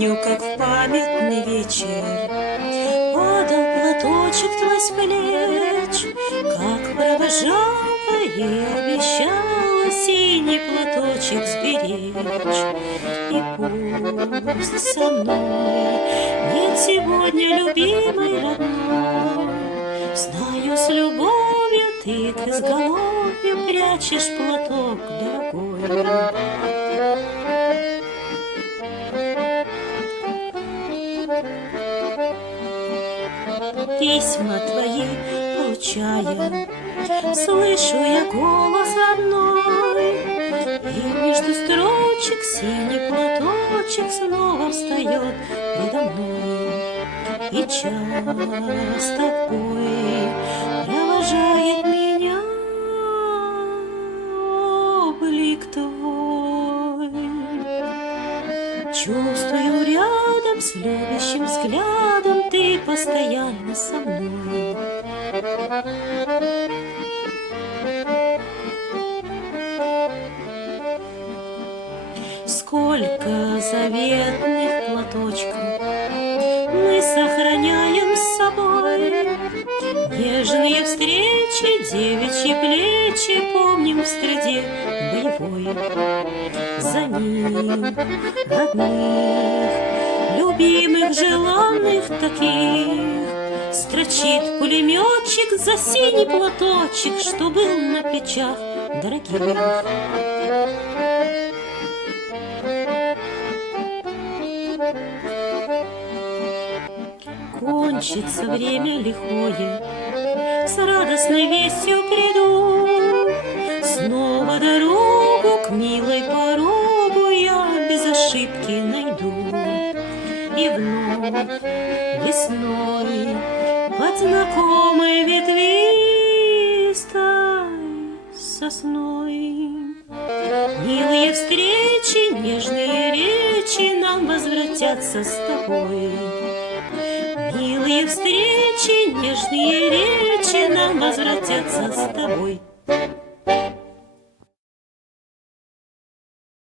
помню, как в памятный вечер падал платочек твой с плеч, как провожала и обещала синий платочек сберечь. И пусть со мной нет сегодня любимой родной, знаю, с любовью ты к изголовью прячешь платок дорогой. Письма твои получая, слышу я голос родной, и между строчек синий платочек снова встает передо мной. И часто в бой провожает меня облик твой. Чувствую рядом с любящим взглядом ты постоянно со мной. Сколько заветных платочков мы сохраняем с собой, нежные встречи, девичьи плечи помним в среде боевой. За ним родных, любимых, желанных таких строчит пулеметчик за синий платочек, что был на плечах дорогих. Кончится время лихое, с радостной вестью приду, снова дорогу к милой порогу я без ошибки найду. И вновь весной под знакомой ветвистой сосной милые встречи, нежные речи нам возвратятся с тобой. Милые встречи, нежные речи нам возвратятся с тобой.